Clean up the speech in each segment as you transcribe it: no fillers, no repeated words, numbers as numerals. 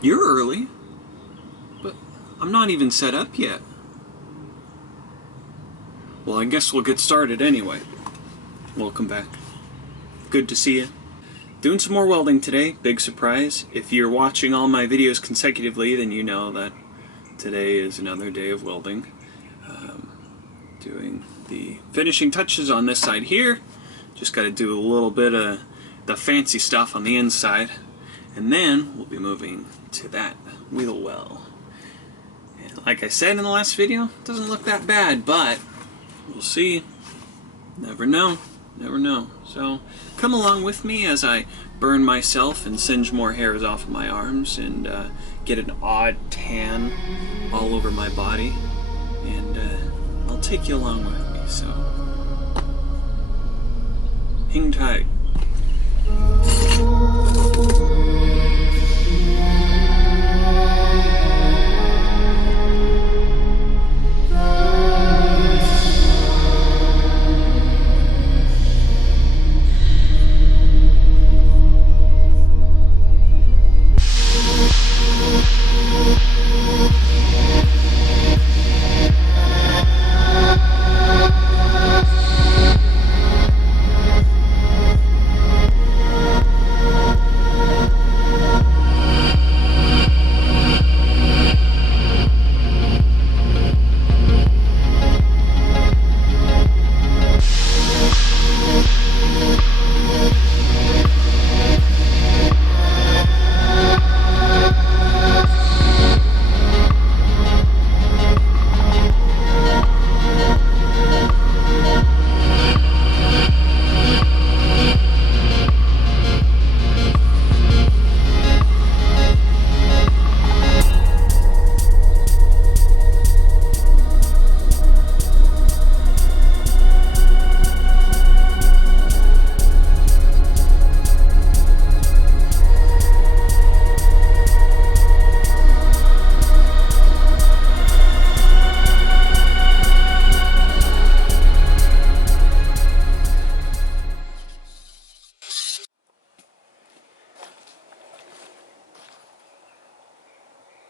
You're early, but I'm not even set up yet. Well, I guess we'll get started anyway. Welcome back. Good to see you. Doing some more welding today, big surprise. If you're watching all my videos consecutively, then you know that today is another day of welding. Doing the finishing touches on this side here. Just got to do a little bit of the fancy stuff on the inside. And then we'll be moving to that wheel well. And like I said in the last video, it doesn't look that bad, but we'll see. Never know. Never know. So come along with me as I burn myself and singe more hairs off of my arms and get an odd tan all over my body. And I'll take you along with me, so hang tight.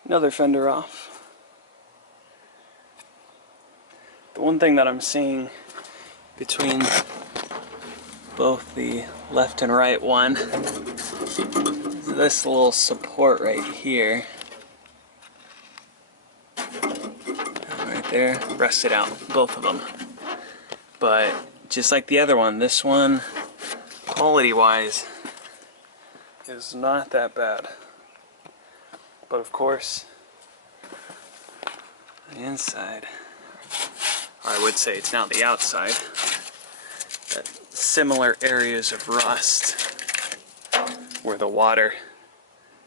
Another fender off. The one thing that I'm seeing between both the left and right one is this little support right here. Right there, rusted out, both of them. But just like the other one, this one, quality-wise, is not that bad. But of course, the inside, or I would say it's now the outside, that similar areas of rust where the water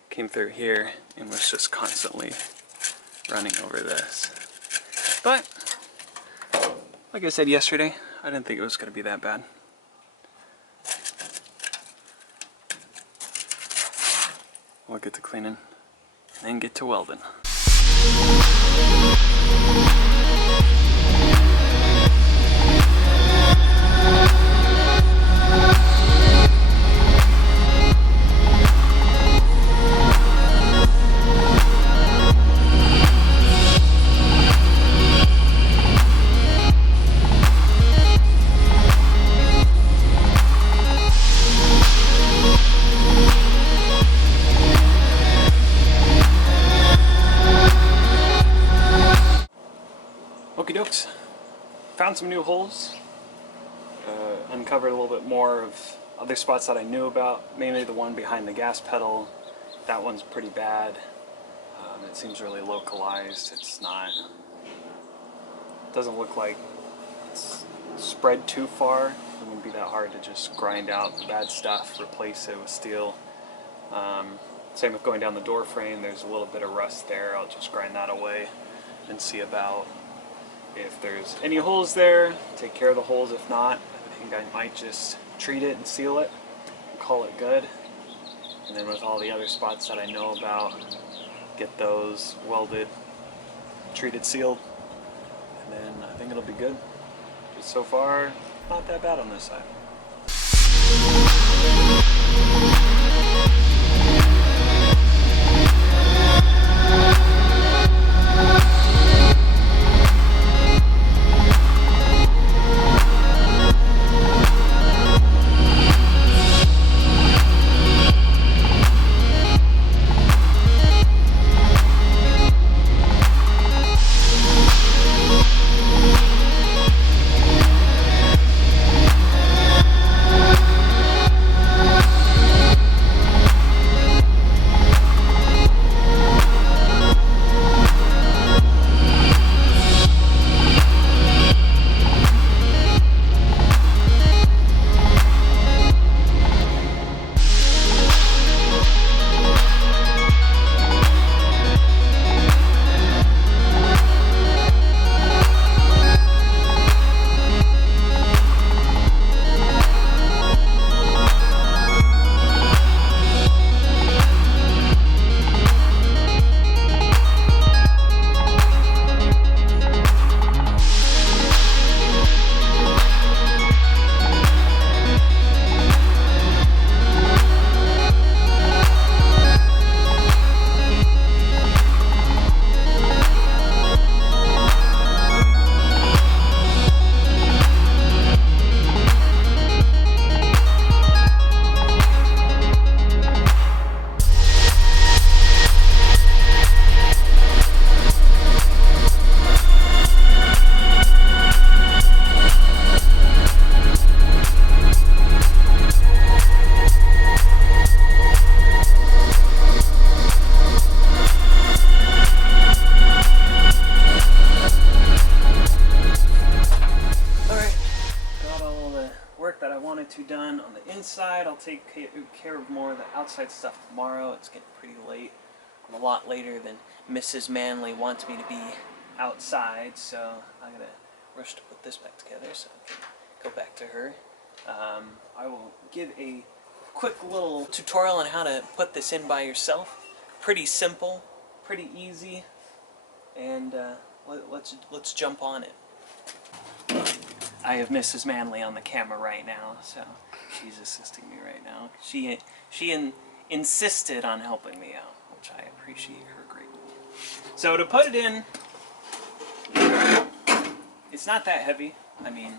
came through here and was just constantly running over this. But, like I said yesterday, I didn't think it was going to be that bad. We'll get to cleaning and get to welding. Found some new holes, uncovered a little bit more of other spots that I knew about, mainly the one behind the gas pedal. That one's pretty bad. It seems really localized. Doesn't look like it's spread too far. It wouldn't be that hard to just grind out the bad stuff, replace it with steel. Same with going down the door frame. There's a little bit of rust there. I'll just grind that away and see about if there's any holes there, take care of the holes. If not, I think I might just treat it and seal it and call it good. And then with all the other spots that I know about, get those welded, treated, sealed, and then I think it'll be good. But so far, not that bad on this side. that I wanted to done on the inside. I'll take care of more of the outside stuff tomorrow. It's getting pretty late. I'm a lot later than Mrs. Manley wants me to be outside, so I'm going to rush to put this back together so I can go back to her. I will give a quick little tutorial on how to put this in by yourself. Pretty simple, pretty easy, and let's jump on it. I have Mrs. Manley on the camera right now, so she's assisting me right now. She insisted on helping me out, which I appreciate her greatly. So to put it in, it's not that heavy. I mean,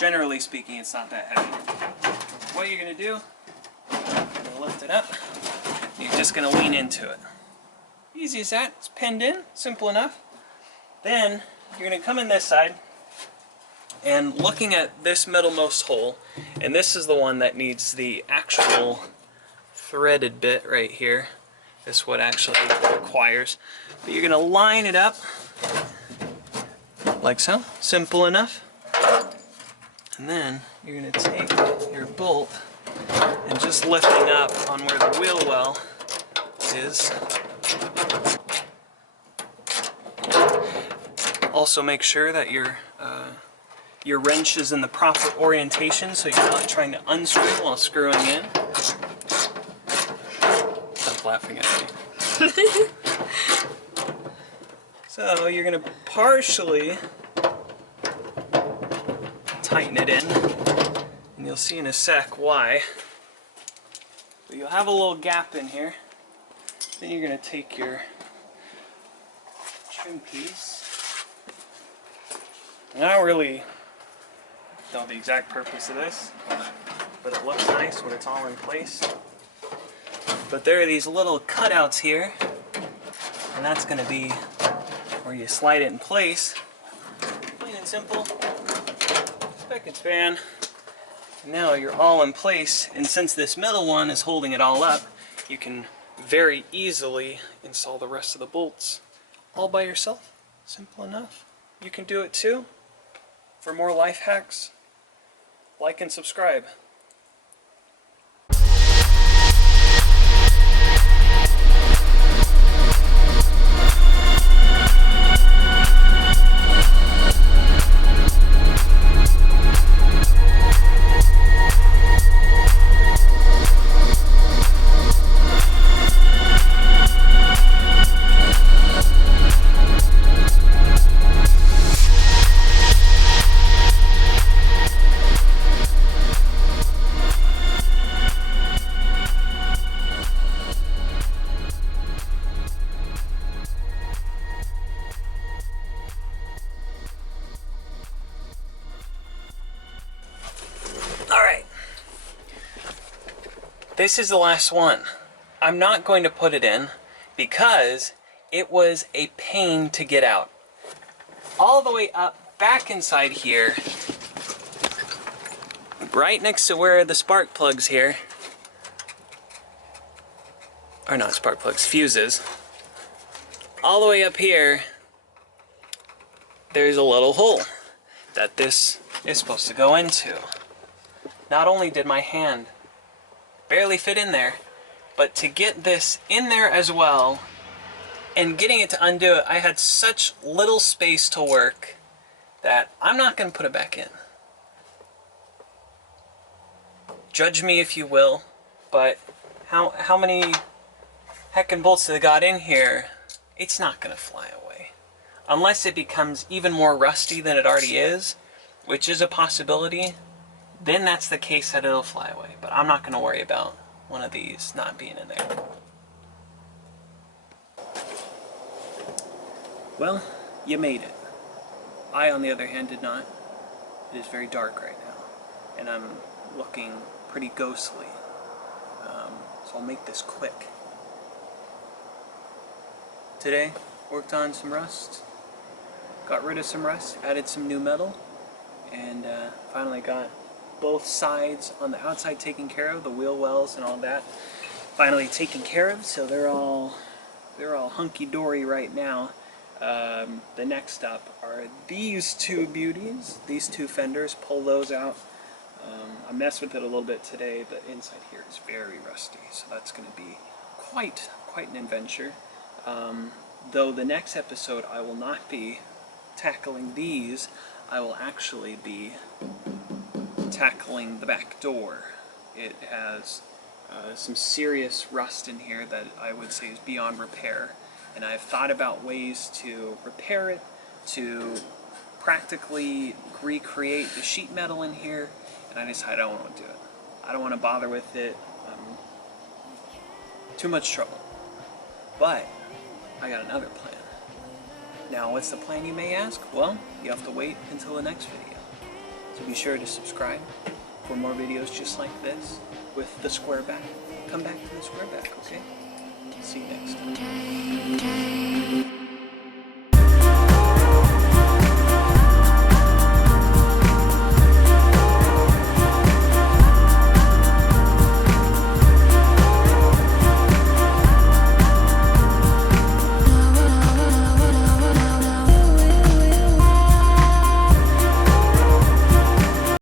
generally speaking, it's not that heavy. What you're going to do, you're going to lift it up, and you're just going to lean into it. Easy as that. It's pinned in, simple enough. Then you're going to come in this side, and looking at this middlemost hole, and this is the one that needs the actual threaded bit right here. This is what actually requires. But you're going to line it up like so. Simple enough. And then you're going to take your bolt and just lifting up on where the wheel well is. Also make sure that your wrench is in the proper orientation so you're not trying to unscrew while screwing in. Stop laughing at me. So you're going to partially tighten it in, and you'll see in a sec why. But you'll have a little gap in here. Then you're going to take your trim piece. And I don't really know the exact purpose of this, but it looks nice when it's all in place. But there are these little cutouts here, and that's going to be where you slide it in place. Plain and simple. Spick and span. And now you're all in place, and since this middle one is holding it all up, you can very easily install the rest of the bolts all by yourself. Simple enough. You can do it too. For more life hacks, like and subscribe. This is the last one. I'm not going to put it in because it was a pain to get out. All the way up back inside here, right next to where the spark plugs here, or not spark plugs, fuses, all the way up here, there's a little hole that this is supposed to go into. Not only did my hand barely fit in there, but to get this in there as well and getting it to undo it, I had such little space to work that I'm not going to put it back in. Judge me if you will, but how many heckin' bolts that got in here, it's not going to fly away. Unless it becomes even more rusty than it already is, which is a possibility, then that's the case that it'll fly away. But I'm not going to worry about one of these not being in there. Well, you made it. I, on the other hand, did not. It is very dark right now, and I'm looking pretty ghostly. So I'll make this quick. Today, worked on some rust, got rid of some rust, added some new metal, and finally got both sides on the outside taken care of, the wheel wells and all that finally taken care of, so they're all hunky-dory right now. The next up are these two beauties, these two fenders. Pull those out. I messed with it a little bit today. The inside here is very rusty, so that's going to be quite an adventure. Though the next episode I will not be tackling these, I will actually be tackling the back door. It has some serious rust in here that I would say is beyond repair, and I've thought about ways to repair it, to practically recreate the sheet metal in here, and I decided I don't want to do it. I don't want to bother with it. Too much trouble. But I got another plan. Now, what's the plan, you may ask? Well, you have to wait until the next video. So be sure to subscribe for more videos just like this with the Squareback. Come back to the Squareback, okay? See you next time.